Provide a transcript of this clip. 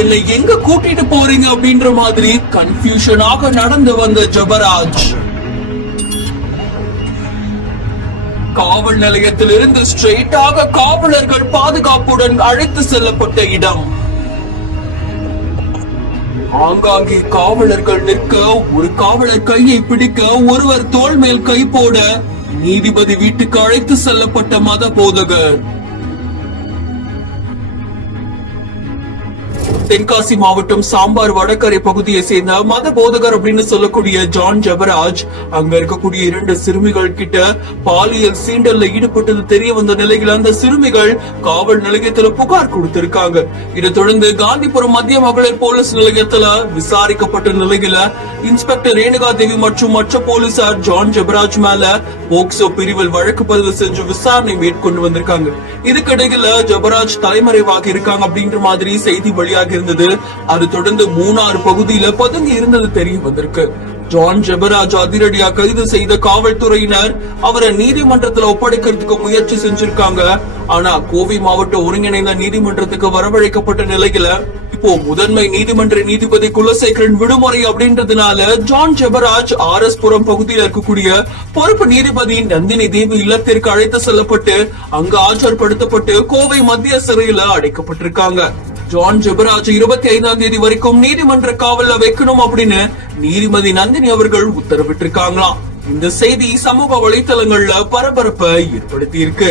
என்னை எங்க கூட்டிட்டு போறீங்க அப்படின்ற மாதிரி கன்ஃபியூஷனாக நடந்து வந்த ஜெபராஜ் காவல் நிலையத்திலிருந்து ஸ்ட்ரெயிட்டாக காவலர்கள் பாதுகாப்புடன் அழைத்து செல்லப்பட்ட இடம். ஆங்காங்கே காவலர்கள் நிற்க, ஒரு காவலர் கையை பிடிக்க, ஒருவர் தோள் மேல் கை போட நீதிபதி வீட்டுக்கு அழைத்து செல்லப்பட்ட மத போதகர். தென்காசி மாவட்டம் சாம்பார் வடகரை பகுதியை சேர்ந்த மத போதகர் அப்படின்னு சொல்லக்கூடிய ஜான் ஜெபராஜ் அங்க இருக்கக்கூடிய 2 சிறுமிகள் கிட்ட பாலியல் சீண்டல்ல ஈடுபட்டது தெரிய வந்த நிலையில் அந்த சிறுமிகள் காவல் நிலையத்துல புகார் கொடுத்திருக்காங்க. இதை தொடர்ந்து காந்திபுரம் மத்திய மகளிர் போலீஸ் நிலையத்துல விசாரிக்கப்பட்ட நிலையில இன்ஸ்பெக்டர் ரேணுகா தேவி மற்றும் மற்ற போலீசார் ஜான் ஜெபராஜ் மேல போக்சோ பிரிவில் வழக்கு பதிவு செஞ்சு விசாரணை மேற்கொண்டு வந்திருக்காங்க. இதுக்கிடையில ஜெபராஜ் தலைமறைவாக இருக்காங்க அப்படின்ற மாதிரி செய்தி வெளியாக இருந்தது. அது தொடர்ந்து மூணாறு பகுதியில பதுங்கி இருந்தது தெரிய வந்திருக்கு. ஜான் ஜெபராஜ் அதிரடியா கைது செய்த காவல்துறையினர் அவரை நீதிமன்றத்துல ஒப்படைக்கிறதுக்கு முயற்சி செஞ்சிருக்காங்க. ஆனா கோவை மாவட்ட ஒருங்கிணைந்த நீதிமன்றத்துக்கு வரவழைக்கப்பட்ட நிலையில இப்போ முதன்மை நீதிமன்ற நீதிபதி குலசேகரன் விடுமுறை அப்படின்றதுனால ஜான் ஜெபராஜ் RS புரம் பகுதியில் இருக்கக்கூடிய பொறுப்பு நீதிபதி நந்தினி தேவி இல்லத்திற்கு அழைத்து செல்லப்பட்டு அங்கு ஆஜர்படுத்தப்பட்டு கோவை மத்திய சிறையில அடைக்கப்பட்டிருக்காங்க. ஜான் ஜெபராஜ் 25ஆம் தேதி வரைக்கும் நீதிமன்ற காவல்ல வைக்கணும் அப்படின்னு நீதிபதி நந்தினி அவர்கள் உத்தரவிட்டிருக்காங்களாம். இந்த செய்தி சமூக வலைதளங்கள்ல பரபரப்பை ஏற்படுத்தி இருக்கு.